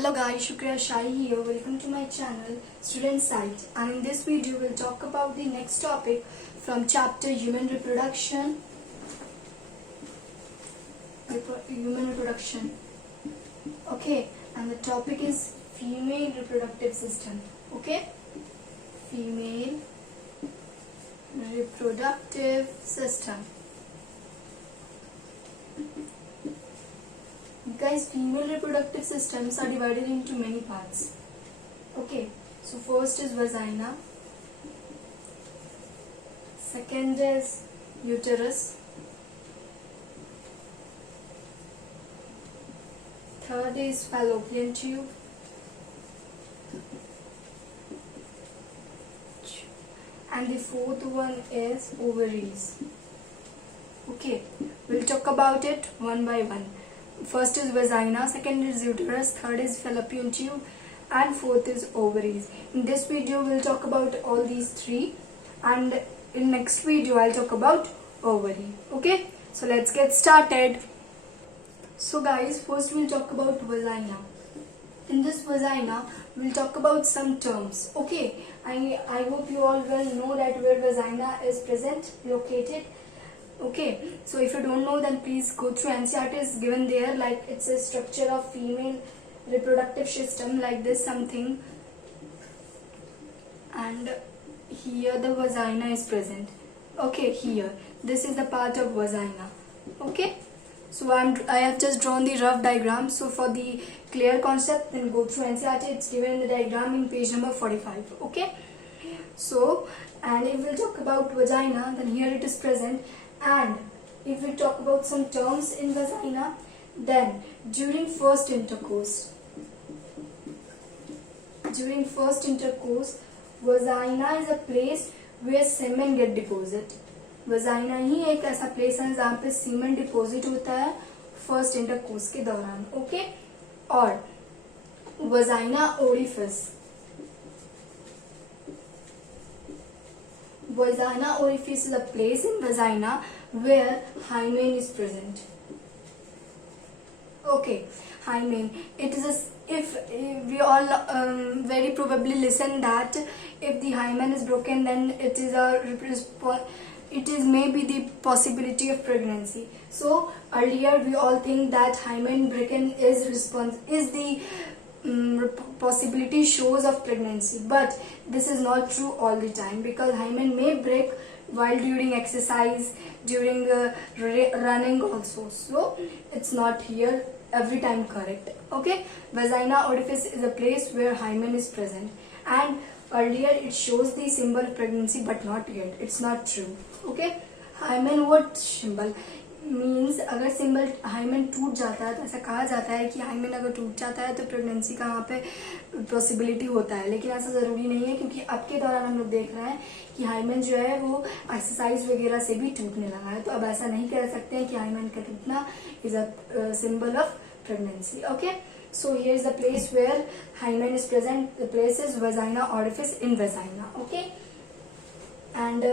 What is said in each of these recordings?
Hello guys, Shukriya Shai here. Welcome to my channel Student Site, and in this video we'll talk about the next topic from chapter Human Reproduction. Human reproduction. Okay, and the topic is female reproductive system. Okay, female reproductive system. Guys, female reproductive systems are divided into many parts. Okay, so first is vagina, second is uterus, third is fallopian tube, and the fourth one is ovaries. Okay, we'll talk about it one by one. First is vagina, second is uterus, third is fallopian tube, and fourth is ovaries. In this video we'll talk about all these three, and in next video I'll talk about ovary. Okay, so let's get started. So guys, first we'll talk about vagina. In this vagina we'll talk about some terms. Okay, I hope you all well know that where vagina is present, located. Okay, so if you don't know, then please go through NCERT is given there, like it's a structure of female reproductive system like this something, and here the vagina is present. Okay, here this is the part of vagina. Okay, so I have just drawn the rough diagram. So for the clear concept, then go through NCERT. It's given in the diagram in page number 45. Okay, so and if we'll talk about vagina, then here it is present. And if we talk about some terms in vagina, then during first intercourse, vagina is a place where semen get deposit. Vagina ही एक ऐसा place है जहाँ पे semen deposit होता है first intercourse के दौरान. Okay, और vagina orifice. Vagina orifice is a place in vagina where hymen is present. Okay, hymen. It is if we all very probably listen that if the hymen is broken, then it is maybe the possibility of pregnancy. So earlier we all think that hymen broken is the possibility shows of pregnancy, but this is not true all the time, because hymen may break while during exercise, during running also, so it's not here every time correct. Okay, vagina orifice is a place where hymen is present, and earlier it shows the symbol of pregnancy, but not yet, it's not true. Okay, hymen what symbol means अगर symbol hymen टूट जाता है तो ऐसा कहा जाता है कि हाइमेन अगर टूट जाता है तो प्रेगनेंसी का वहाँ पे पॉसिबिलिटी होता है, लेकिन ऐसा ज़रूरी नहीं है, क्योंकि अब के दौरान हम लोग देख रहे हैं कि हाइमेन जो है वो एक्सरसाइज वगैरह से भी टूटने लगा है, तो अब ऐसा नहीं कह सकते हैं कि हाइमेन का टूटना is a symbol of pregnancy. Okay, so here is the place where hymen is present. The place is vagina orifice in vagina. Okay, and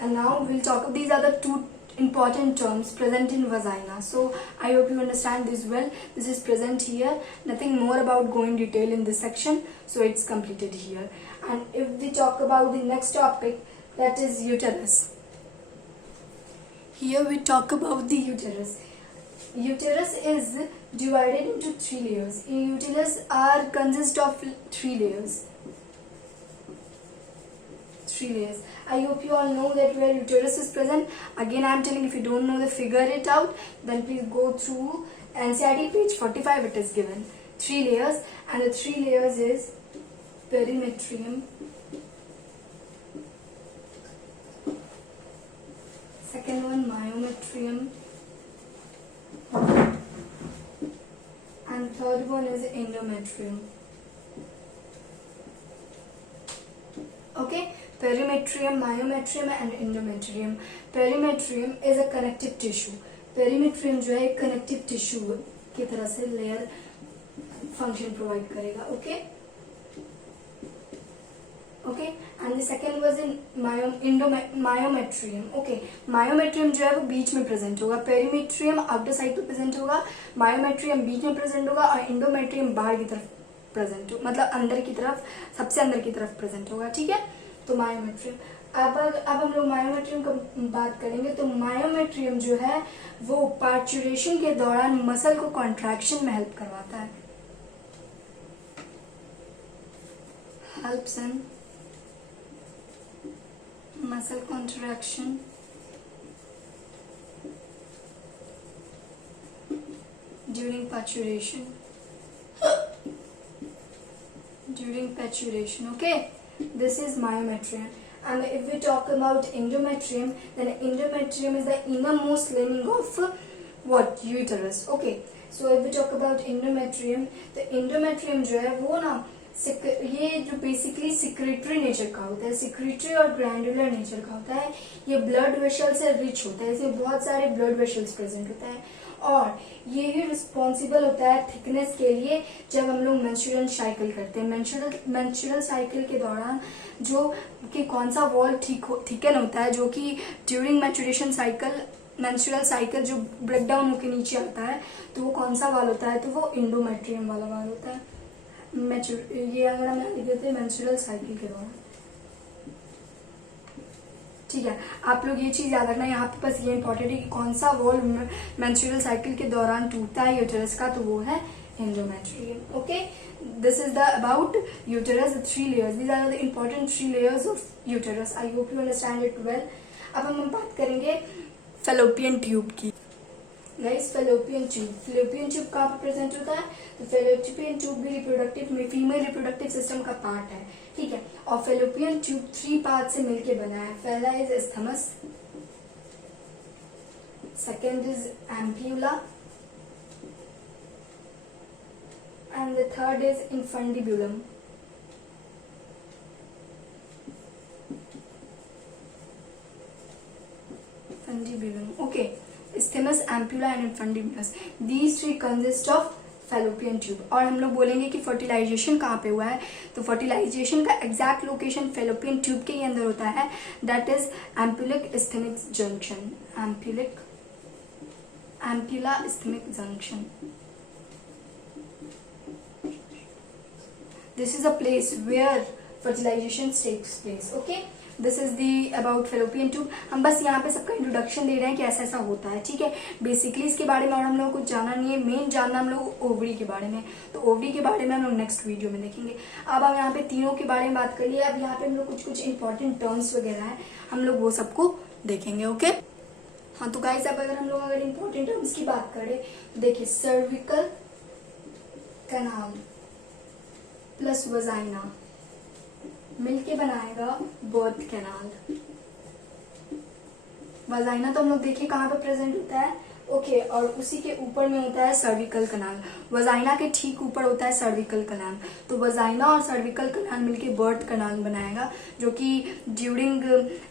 now we'll talk. These are the two important terms present in vagina. So I hope you understand this well. This is present here. Nothing more about go in detail in this section. So it's completed here. And if we talk about the next topic, that is uterus. Here we talk about the uterus. Uterus is divided into three layers. Uterus consist of three layers. I hope you all know that where uterus is present. Again I am telling, if you don't know, the figure it out, then please go through NCERT page 45. It is given three layers, and the three layers is perimetrium, second one myometrium, and third one is endometrium. Okay, perimetrium, myometrium and endometrium. Perimetrium is a connective tissue. Perimetrium जो है connective tissue की तरह से layer function provide करेगा. Okay, okay, and the second was in myometrium. Okay, myometrium जो है वो बीच में प्रेजेंट होगा, पेरीमेट्रियम आउटर साइड पे प्रेजेंट होगा, मायोमेट्रियम बीच में प्रेजेंट होगा और इंडोमेट्रियम बाहर की तरफ प्रेजेंट हो, मतलब अंदर की तरफ, सबसे अंदर की तरफ प्रेजेंट होगा। ठीक है, तो मायोमेट्रियम। अब हम लोग मायोमेट्रियम की बात करेंगे तो मायोमेट्रियम जो है वो पार्चुरेशन के दौरान मसल को कॉन्ट्रैक्शन में हेल्प करवाता है, helps in muscle contraction during parturition. Okay, this is myometrium. And if we talk about endometrium, then endometrium is the innermost lining of what, uterus. Okay, so if we talk about endometrium, the endometrium जो है वो ना ये जो basically secretary nature का होता है, secretary और ग्रैंडुलर नेचर का होता है। ये ब्लड वेसल से रिच होता है, इसमें बहुत सारे ब्लड वेसल्स प्रेजेंट होता है और ये ही रिस्पॉन्सिबल होता है थिकनेस के लिए जब हम लोग मेंस्ट्रुअल साइकिल करते हैं। मेंस्ट्रुअल साइकिल के दौरान जो कि कौन सा वॉल थिकन होता है, जो कि during maturation cycle, menstrual cycle जो ब्रेक डाउन होकर नीचे आता है, तो वो कौन सा वाल होता है, तो वो इंडोमेट्रियम वाला वाल होता है। ये अगर हम लिख देते हैं मेंस्ट्रुअल साइकिल के दौरान। ठीक है, आप लोग ये चीज याद रखना, यहाँ पे बस ये इंपॉर्टेंट है कि कौन सा वॉल मेंस्ट्रुअल साइकिल के दौरान टूटता है यूटेरस का, तो वो है endometrium. Okay, this is the about uterus, 3 layers, these are the important 3 layers of uterus. I hope you understand it well. अब हम बात करेंगे फैलोपियन ट्यूब की। गाइस, फैलोपियन ट्यूब कहाँ पे प्रेजेंट होता है, तो फैलोपियन ट्यूब भी फीमेल रिप्रोडक्टिव सिस्टम का पार्ट है। ठीक है, और फैलोपियन ट्यूब 3 पार्ट से मिलके बना है। पहला is isthmus, second is ampulla and the third is infundibulum. Okay, Isthmus, ampulla and infundibulus. These 3 consist of fallopian tube. और हम लोग बोलेंगे कि फर्टिलाइजेशन कहाँ पे हुआ है, तो फर्टिलाइजेशन का एग्जैक्ट लोकेशन fallopian tube के ही अंदर होता है, that is ampulic isthmic junction. Ampulla isthmic junction. This is a place where fertilization takes place. Okay. This is the about fallopian tube. हम बस यहाँ पे सबका इंट्रोडक्शन दे रहे हैं कि ऐसा ऐसा होता है। ठीक है, बेसिकली इसके बारे में और हम लोग कुछ जाना नहीं है, मेन जानना हम लोग ओवरी के बारे में, तो ओवरी के बारे में हम लोग नेक्स्ट वीडियो में देखेंगे। अब हम यहाँ पे तीनों के बारे में बात कर लिए, अब यहाँ पे हम लोग कुछ इंपॉर्टेंट टर्म्स वगैरह है, हम लोग वो सबको देखेंगे। ओके, हाँ, तो गाइस अब अगर इंपॉर्टेंट टर्म्स की बात करें तो देखिए, सर्विकल कैनाल प्लस वजाइना मिलके बनाएगा बर्थ कैनाल। वजाइना तो हम लोग देखिए कहाँ पे प्रेजेंट होता है। ओके, और उसी के ऊपर में होता है सर्विकल कनाल, वजाइना के ठीक ऊपर होता है सर्विकल कनाल। तो वजाइना और सर्विकल कनाल मिलके बर्थ कनाल बनाएगा, जो कि ड्यूरिंग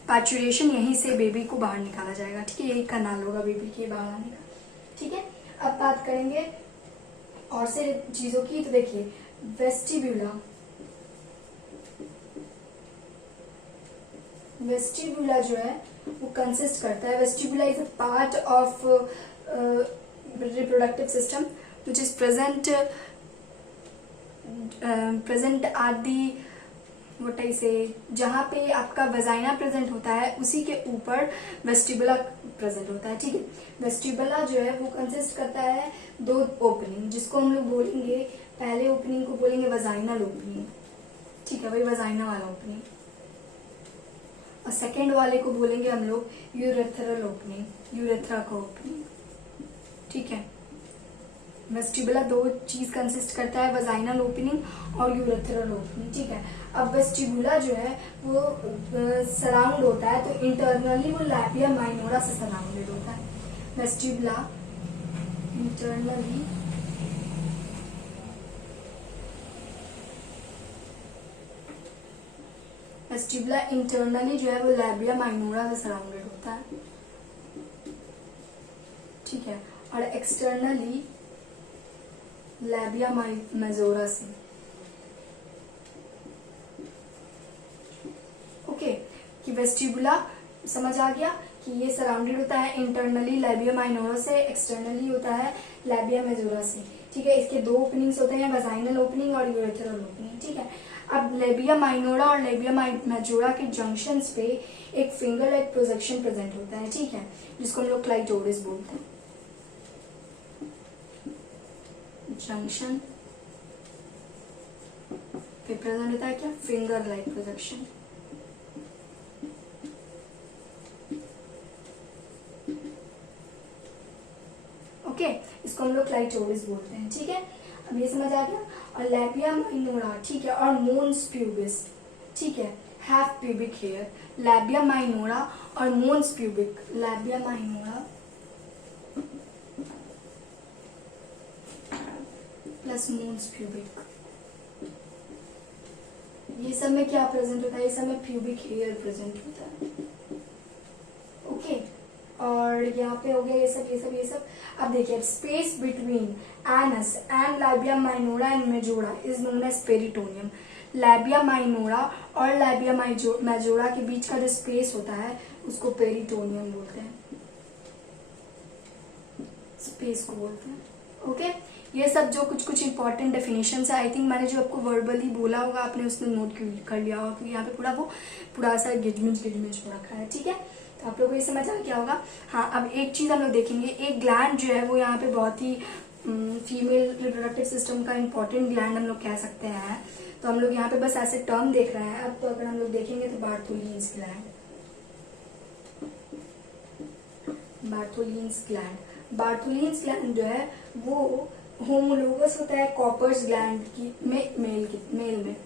पैचुरेशन यहीं से बेबी को बाहर निकाला जाएगा। ठीक है, यही कनाल होगा बेबी के बाहर आने का। ठीक है, अब बात करेंगे और से चीजों की, तो देखिए वेस्टिबुला जो है वो कंसिस्ट करता है, वेस्टिबुला is a part of reproductive system which is present at the what I से, जहाँ पे आपका वजाइना प्रेजेंट होता है उसी के ऊपर वेस्टिबुला प्रेजेंट होता है। ठीक है, वेस्टिबुला जो है वो कंसिस्ट करता है 2 ओपनिंग, जिसको हम लोग बोलेंगे, पहले ओपनिंग को बोलेंगे वजाइनल ओपनिंग। ठीक है, वही वजाइना वाला ओपनिंग, और सेकेंड वाले को बोलेंगे हम लोग यूरेथ्रल ओपनिंग, यूरेथ्रा का ओपनिंग। ठीक है, वेस्टिबुला 2 चीज कंसिस्ट करता है, वजाइनल ओपनिंग और यूरेथ्रल ओपनिंग। ठीक है, अब वेस्टिबुला जो है वो सराउंड होता है, तो इंटरनली वो लैबिया माइनोरा से सराउंडेड होता है। वेस्टिबुला इंटरनली जो है वो लैबिया माइनोरा से सराउंडेड होता है। ठीक है, और एक्सटर्नली लैबिया मेजोरा से। वेस्टिबुला समझ आ गया कि ये सराउंडेड होता है इंटरनली लैबिया माइनोरा से, एक्सटर्नली होता है लैबिया मेजोरा से। ठीक है, इसके 2 ओपनिंग्स होते हैं, वजाइनल ओपनिंग और यूरेथ्रल ओपनिंग। ठीक है, अब लैबिया माइनोरा और लैबिया मेजोरा के जंक्शंस पे एक फिंगर लाइक प्रोजेक्शन प्रेजेंट होता है। ठीक है, जिसको हम लोग क्लाइटोरिस बोलते हैं। जंक्शन पे प्रेजेंट होता है क्या, फिंगर लाइक प्रोजेक्शन। ओके, इसको हम लोग क्लाइटोरिस बोलते हैं। ठीक है, अब ये समझ आ गया। और लैबिया माइनोरा, ठीक है, और मोन्स प्यूबिस, ठीक है, have pubic hair. Labia minora और mons pubic, labia minora plus mons pubic, ये सब में क्या प्रेजेंट होता है, ये सब में प्यूबिक हेयर प्रेजेंट होता है। ओके, और यहाँ पे हो गया ये सब ये सब ये सब। अब देखिए, space between anus and labia minora and majora is known as peritoneum. Labia minora और लैबिया मेजोरा के बीच का जो स्पेस होता है उसको पेरिटोनियम बोलते हैं, स्पेस को बोलते हैं। ओके, ये सब जो कुछ कुछ इंपॉर्टेंट डेफिनेशन है, आई थिंक मैंने जो आपको वर्बली बोला होगा आपने उसने नोट कर लिया होगा, क्योंकि यहाँ पे पूरा सा गिजमिज हो रखा है। ठीक है, तो आप लोगों को ये समझ आ गया होगा। हाँ, अब एक चीज हम लोग देखेंगे, एक ग्लैंड जो है वो यहाँ पे बहुत ही फीमेल रिप्रोडक्टिव सिस्टम का इंपॉर्टेंट ग्लैंड हम लोग कह सकते हैं। तो हम लोग यहाँ पे बस ऐसे टर्म देख रहे हैं। अब तो अगर हम लोग देखेंगे तो बार्थोलिन्स ग्लैंड, बार्थोलिन्स ग्लैंड जो है वो होमोलोगस होता है कॉपर्स ग्लैंड की मेल में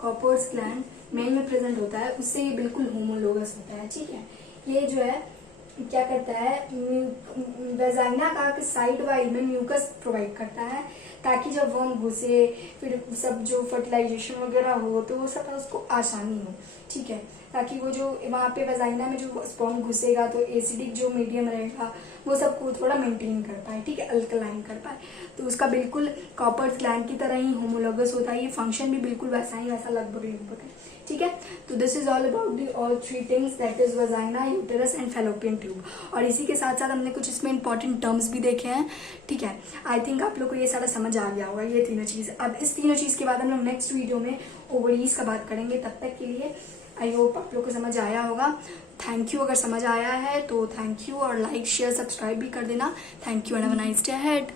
कॉपर्स ग्लैंड मेल में प्रेजेंट होता है, उससे ये बिल्कुल होमोलोगस होता है। ठीक है, ये जो है क्या करता है, वेजाइना का साइड वाइड में म्यूकस प्रोवाइड करता है, ताकि जब वर्म घुसे फिर सब जो फर्टिलाइजेशन वगैरह हो तो वो सब उसको आसानी हो। ठीक है, ताकि वो जो वहाँ पे वेजाइना में जो स्पर्म घुसेगा तो एसिडिक जो मीडियम रहेगा वो सबको थोड़ा मेंटेन कर पाए। ठीक है, अल्कलाइन कर पाए। तो उसका बिल्कुल कॉपर्स ग्लैंड की तरह ही होमोलोगस होता है, ये फंक्शन भी बिल्कुल वैसा ही वैसा लगभग है। ठीक है, तो this is all about the all 3 things, that is vagina, uterus and fallopian tube. और इसी के साथ साथ हमने कुछ इसमें इंपॉर्टेंट टर्म्स भी देखे हैं। ठीक है, आई थिंक आप लोग को ये सारा समझ आ गया होगा, ये तीनों चीज। अब इस तीनों चीज के बाद हम लोग नेक्स्ट वीडियो में ओवरीज का बात करेंगे। तब तक के लिए आई होप आप लोग को समझ आया होगा। थैंक यू, अगर समझ आया है तो थैंक यू, और लाइक शेयर सब्सक्राइब भी कर देना। Thank you and have a nice day ahead.